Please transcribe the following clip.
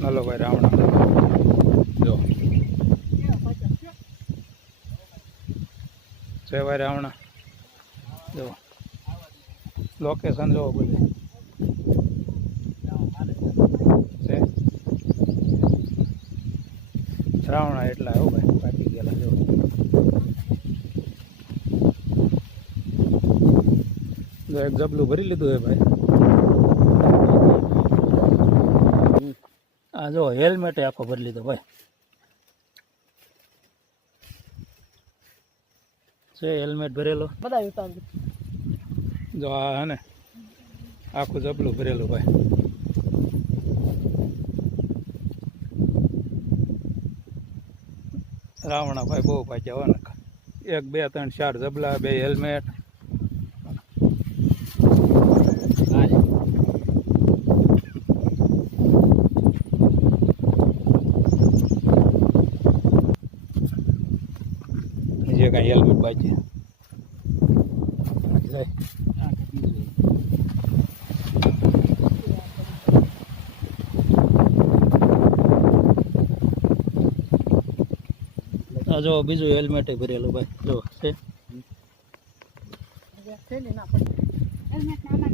hello ભાઈ રાવણા જો છે ભાઈ રાવણા જો લોકેશન જોવો બધું છે રાવણા એટલા આવું ભાઈ પાકી ગયેલા જો એક જબલું ભરી લીધું હે ભાઈ આ જો હેલ્મેટ આખો ભરી લીધો ભાઈ છે હેલ્મેટ ભરેલો બધા જો આ હે ને આખું જબલું ભરેલું ભાઈ રાવણા ભાઈ બહુ પાક્યા હોય ને 1 2 3 4 જબલા 2 હેલ્મેટ જે કાંઈ હેલ્મેટ બાકી જાય આ જો બીજું હેલ્મેટ ભરેલું ભાઈ જો છે હેલ્મેટ